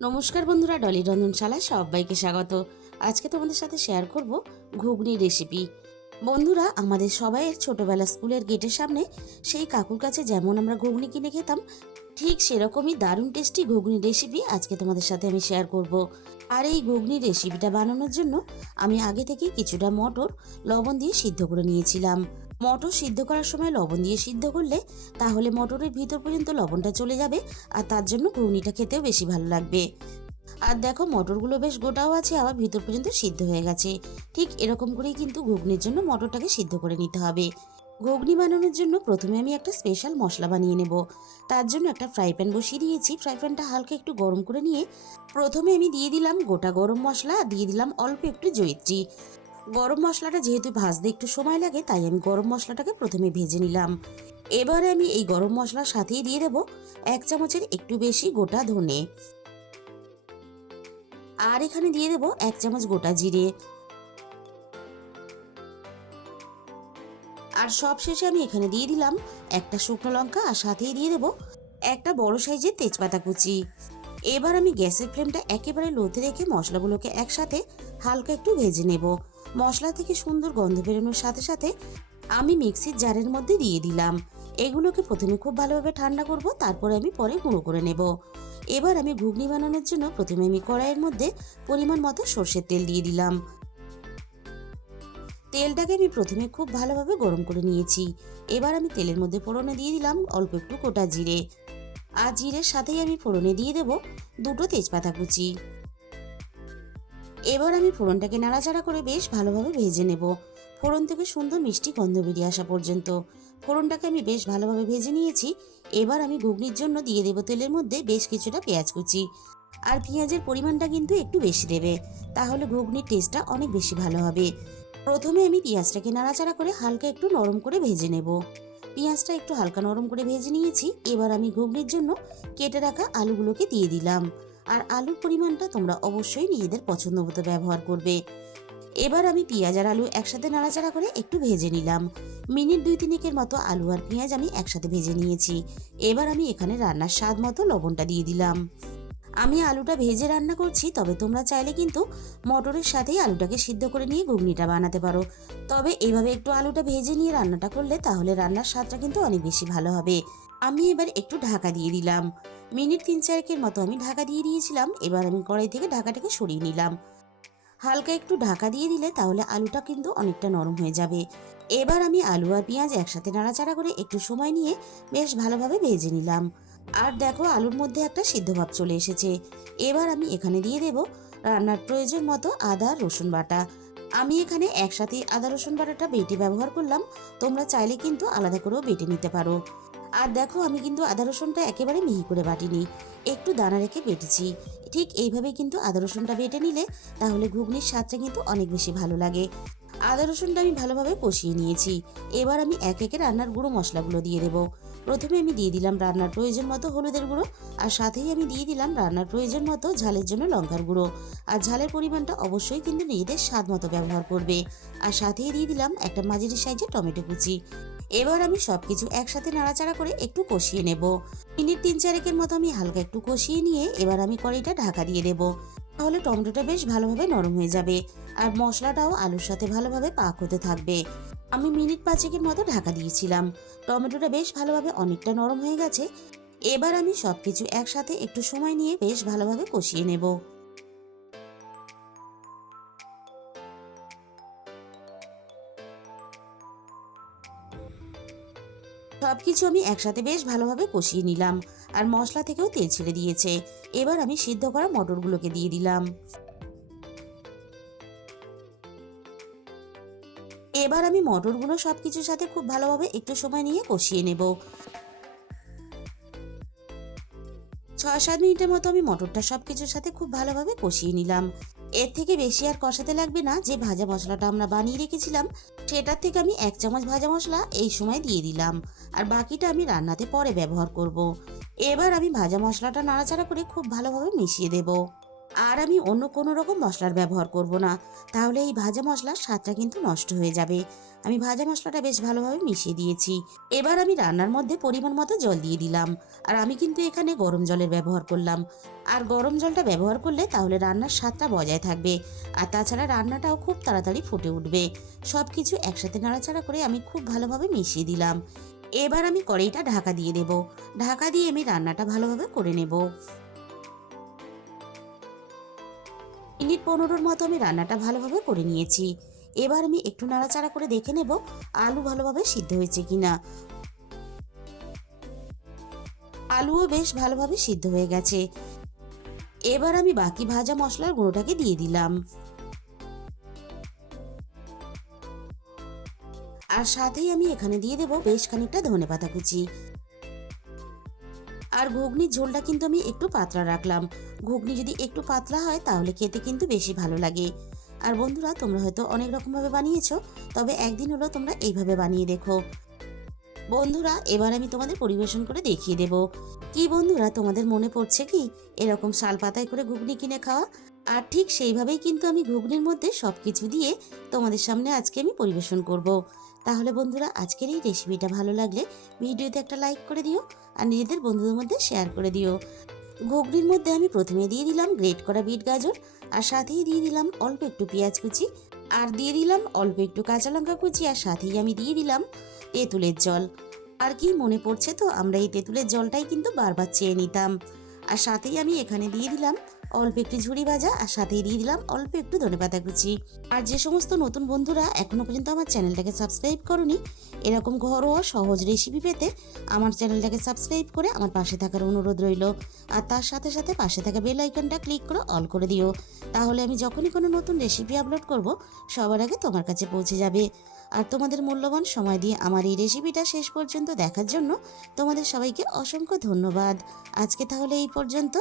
নমস্কার বন্ধুরা, ডলি রন্ধনশালায় সবাইকে স্বাগত। আজকে তোমাদের সাথে শেয়ার করব ঘুগনি রেসিপি। বন্ধুরা, আমাদের সবাইয়ের ছোটবেলা স্কুলের গেটের সামনে সেই কাকুর কাছে যেমন আমরা ঘুগনি কিনে খেতাম, ঠিক সেরকমই দারুণ টেস্টি ঘুগনি রেসিপি আজকে তোমাদের সাথে আমি শেয়ার করব। আর এই ঘুগনি রেসিপিটা বানানোর জন্য আমি আগে থেকে কিছুটা মটর লবণ দিয়ে সিদ্ধ করে নিয়েছিলাম। মটর সিদ্ধ করার সময় লবণ দিয়ে সিদ্ধ করলে তাহলে মটরের ভিতর পর্যন্ত লবণটা চলে যাবে, আর তার জন্য ঘুগনিটা খেতেও বেশি ভালো লাগবে। আর দেখো, মটরগুলো বেশ গোটাও আছে, আবার ভিতর পর্যন্ত সিদ্ধ হয়ে গেছে। ঠিক এরকম করেই কিন্তু ঘুগনির জন্য মটরটাকে সিদ্ধ করে নিতে হবে। ঘুগনি বানানোর জন্য প্রথমে আমি একটা স্পেশাল মশলা বানিয়ে নেব। তার জন্য একটা ফ্রাই প্যান বসিয়ে দিয়েছি। ফ্রাই প্যানটা হালকা একটু গরম করে নিয়ে প্রথমে আমি দিয়ে দিলাম গোটা গরম মশলা, আর দিয়ে দিলাম অল্প একটু জয়িত্রী। গরম মশলাটা যেহেতু ভাজতে একটু সময় লাগে, তাই আমি গরম মশলাটাকে প্রথমে ভেজে নিলাম। এবারে আমি এই গরম মশলার সাথেই দিয়ে দেবো 1 চামচের একটু বেশি গোটা ধনে, আর এখানে দিয়ে দেবো 1 চামচ গোটা জিরে। আর সব শেষে আমি এখানে দিয়ে দিলাম একটা শুকনো লঙ্কা, আর সাথেই দিয়ে দেবো একটা বড় সাইজের তেজপাতা কুচি। এবার আমি গ্যাসের ফ্লেমটা একেবারে লোতে রেখে মশলাগুলোকে একসাথে হালকা একটু ভেজে নেব। মশলা থেকে সুন্দর গন্ধ বেরোনোর সাথে সাথে আমি মিক্সির জারের মধ্যে দিয়ে দিলাম। এগুলোকে প্রথমে খুব ভালোভাবে ঠান্ডা করব, তারপরে আমি পরে গুঁড়ো করে নেব। এবার আমি ঘুগনি বানানোর জন্য প্রথমে আমি কড়াইয়ের মধ্যে পরিমাণ মতো সর্ষের তেল দিয়ে দিলাম। তেলটাকে আমি প্রথমে খুব ভালোভাবে গরম করে নিয়েছি। এবার আমি তেলের মধ্যে ফোড়নে দিয়ে দিলাম অল্প একটু গোটা জিরে, আর জিরের সাথেই আমি ফোড়নে দিয়ে দেব দুটো তেজপাতা কুচি। এবার আমি ফোড়নটাকে নাড়াচাড়া করে বেশ ভালোভাবে ভেজে নেব, ফোড়ন থেকে সুন্দর মিষ্টি গন্ধ বেরিয়ে আসা পর্যন্ত। ফোড়নটাকে আমি বেশ ভালোভাবে ভেজে নিয়েছি। এবার আমি ঘুগনির জন্য দিয়ে দেবো তেলের মধ্যে বেশ কিছুটা পেঁয়াজ কুচি। আর পেঁয়াজের পরিমাণটা কিন্তু একটু বেশি দেবে, তাহলে ঘুগনির টেস্টটা অনেক বেশি ভালো হবে। প্রথমে আমি পেঁয়াজটাকে নাড়াচাড়া করে হালকা একটু নরম করে ভেজে নেব। পেঁয়াজটা একটু হালকা নরম করে ভেজে নিয়েছি। এবার আমি ঘুগনির জন্য কেটে রাখা আলুগুলোকে দিয়ে দিলাম। আর আলুর পরিমাণটা তোমরা অবশ্যই নিজেদের পছন্দ মতো ব্যবহার করবে। এবার আমি পেঁয়াজ আর আলু একসাথে নাড়াচাড়া করে একটু ভেজে নিলাম। মিনিট 2-3 মতো আলু আর পেঁয়াজ আমি একসাথে ভেজে নিয়েছি। এবার আমি এখানে রান্নার স্বাদ মতো লবণটা দিয়ে দিলাম। আমি আলুটা ভেজে রান্না করছি, তবে তোমরা চাইলে কিন্তু মটরের সাথেই আলুটাকে সিদ্ধ করে নিয়ে ঘুগনিটা বানাতে পারো। তবে এইভাবে একটু আলুটা ভেজে নিয়ে রান্নাটা করলে তাহলে রান্নার স্বাদটা কিন্তু অনেক বেশি ভালো হবে। আমি এবার একটু ঢাকা দিয়ে দিলাম। মিনিট 3-4 মতো আমি ঢাকা দিয়ে দিয়েছিলাম। এবার আমি কড়াই থেকে ঢাকাটাকে সরিয়ে নিলাম। হালকা একটু ঢাকা দিয়ে দিলে তাহলে আলুটা কিন্তু অনেকটা নরম হয়ে যাবে। এবার আমি আলু আর পেঁয়াজ একসাথে নাড়াচাড়া করে একটু সময় নিয়ে বেশ ভালোভাবে ভেজে নিলাম। আর দেখো, আলুর মধ্যে একটা সিদ্ধ ভাব চলে এসেছে। এবার আমি এখানে দিয়ে দেব রান্নার প্রয়োজন মতো আদা রসুন বাটা। আমি এখানে একসাথে আদা রসুন বাটাটা বেটে ব্যবহার করলাম, তোমরা চাইলে কিন্তু আলাদা করেও বেটে নিতে পারো। আর দেখো, আমি কিন্তু আদা রসুনটা একেবারে মিহি করে বাটিনি, একটু দানা রেখে বেটেছি। ঠিক এইভাবে কিন্তু আদা রসুনটা বেটে নিলে তাহলে ঘুগনির স্বাদটা কিন্তু অনেক বেশি ভালো লাগে। আদা রসুনটা আমি ভালোভাবে কষিয়ে নিয়েছি। এবার আমি এক একে রান্নার গুঁড়ো মশলাগুলো দিয়ে দেবো। প্রথমে আমি দিয়ে দিলাম রান্নার প্রয়োজন মতো হলুদের গুঁড়ো, আর সাথেই আমি দিয়ে দিলাম রান্নার প্রয়োজন মতো ঝালের জন্য লঙ্কার গুঁড়ো। আর ঝালের পরিমাণটা অবশ্যই কিন্তু নিজেদের স্বাদ মতো ব্যবহার করবে। আর সাথেই দিয়ে দিলাম একটা মাঝারি সাইজের টমেটো কুচি। এবার আমি সবকিছু একসাথে নাড়াচাড়া করে একটু কষিয়ে নেব। মিনিট 3-4 মতো আমি হালকা একটু কষিয়ে নিয়ে এবার আমি কড়াইটা ঢাকা দিয়ে দেব। তাহলে টমেটোটা বেশ ভালোভাবে নরম হয়ে যাবে, আর মশলাটাও আলুর সাথে ভালোভাবে পাক হতে থাকবে। আমি মিনিট 5 মতো ঢাকা দিয়েছিলাম। টমেটোটা বেশ ভালোভাবে অনেকটা নরম হয়ে গেছে। এবার আমি সবকিছু একসাথে একটু সময় নিয়ে বেশ ভালোভাবে কষিয়ে নেব। সবকিছু আমি একসাথে বেশ ভালোভাবে কষিয়ে নিলাম, আর মশলা থেকেও তেল ছেড়ে দিয়েছে। এবার আমি সিদ্ধ করা মটরগুলোকে দিয়ে দিলাম। এবার আমি মটরগুলো সবকিছুর সাথে খুব ভালোভাবে একটু সময় নিয়ে কষিয়ে নেব। 6-7 মিনিটের মতো আমি মটরটা সবকিছুর সাথে খুব ভালোভাবে কষিয়ে নিলাম। এর থেকে বেশি আর কষাতে লাগবে না। যে ভাজা মশলাটা আমরা বানিয়ে রেখেছিলাম, সেটার থেকে আমি 1 চামচ ভাজা মশলা এই সময় দিয়ে দিলাম, আর বাকিটা আমি রান্নাতে পরে ব্যবহার করব। এবার আমি ভাজা মশলাটা নাড়াচাড়া করে খুব ভালোভাবে মিশিয়ে দেব। আর আমি অন্য কোনো রকম মশলার ব্যবহার করব না, তাহলে এই ভাজা মশলার স্বাদটা কিন্তু নষ্ট হয়ে যাবে। আমি ভাজা মশলাটা বেশ ভালোভাবে মিশিয়ে দিয়েছি। এবার আমি রান্নার মধ্যে পরিমাণ মতো জল দিয়ে দিলাম। আর আমি কিন্তু এখানে গরম জলের ব্যবহার করলাম। আর গরম জলটা ব্যবহার করলে তাহলে রান্নার স্বাদটা বজায় থাকবে। আর তাছাড়া রান্নাটাও খুব তাড়াতাড়ি ফুটে উঠবে। সব কিছু একসাথে নাড়াচাড়া করে আমি খুব ভালোভাবে মিশিয়ে দিলাম। এবার আমি কড়াইটা ঢাকা দিয়ে দেব। ঢাকা দিয়ে আমি রান্নাটা ভালোভাবে করে নেব। মিনিট 15-র মতো আমি রান্নাটা ভালোভাবে করে নিয়েছি। এবার আমি একটু নাড়াচাড়া করে দেখে নেব আলু ভালোভাবে সিদ্ধ হয়েছে কিনা। আলুও বেশ ভালোভাবে সিদ্ধ হয়ে গেছে। এবার আমি বাকি ভাজা মশলার গুঁড়োটাকে দিয়ে দিলাম। আর সাথেই আমি এখানে দিয়ে দেব বেশ খানিকটা ধনেপাতা কুচি। আর ঘুগনির ঝোলটা কিন্তু আমি একটু পাতলা রাখলাম। ঘুগনি যদি একটু পাতলা হয় তাহলে খেতে কিন্তু বেশি ভালো লাগে। আর বন্ধুরা, তোমরা হয়তো অনেক রকমভাবে বানিয়েছো, তবে একদিন হলো তোমরা এইভাবে বানিয়ে দেখো। বন্ধুরা, এবার আমি তোমাদের পরিবেশন করে দেখিয়ে দেব। কি বন্ধুরা, তোমাদের মনে পড়ছে কি এরকম শাল পাতায় করে ঘুগনি কিনে খাওয়া? আর ঠিক সেইভাবেই কিন্তু আমি ঘুগনির মধ্যে সব কিছু দিয়ে তোমাদের সামনে আজকে আমি পরিবেশন করব। তাহলে বন্ধুরা, আজকের এই রেসিপিটা ভালো লাগলে ভিডিওতে একটা লাইক করে দিও আর নিজেদের বন্ধুদের মধ্যে শেয়ার করে দিও। ঘুগনির মধ্যে আমি প্রথমে দিয়ে দিলাম গ্রেট করা বিট গাজর, আর সাথেই দিয়ে দিলাম অল্প একটু পেঁয়াজ কুচি, আর দিয়ে দিলাম অল্প একটু কাঁচা লঙ্কা কুচি, আর সাথেই আমি দিয়ে দিলাম তেঁতুলের জল। আর কি মনে পড়ছে তো, আমরা এই তেঁতুলের জলটাই কিন্তু বারবার চেয়ে নিতাম। আর সাথেই আমি এখানে দিয়ে দিলাম অল্প একটু ঝুরি ভাজা, আর সাথেই দিয়ে দিলাম অল্প একটু ধনেপাতা কুচি। আর যে সমস্ত নতুন বন্ধুরা এখনো পর্যন্ত আমার চ্যানেলটাকে সাবস্ক্রাইব করনি, এরকম ঘরোয়া সহজ রেসিপি পেতে আমার চ্যানেলটাকে সাবস্ক্রাইব করে আমার পাশে থাকার অনুরোধ রইল। আর তার সাথে সাথে পাশে থাকা বেল আইকনটা ক্লিক করে অল করে দিও। তাহলে আমি যখনই কোনো নতুন রেসিপি আপলোড করব সবার আগে তোমার কাছে পৌঁছে যাবে। আর তোমাদের মূল্যবান সময় দিয়ে আমার এই রেসিপিটা শেষ পর্যন্ত দেখার জন্য তোমাদের সবাইকে অসংখ্য ধন্যবাদ। আজকে তাহলে এই পর্যন্ত।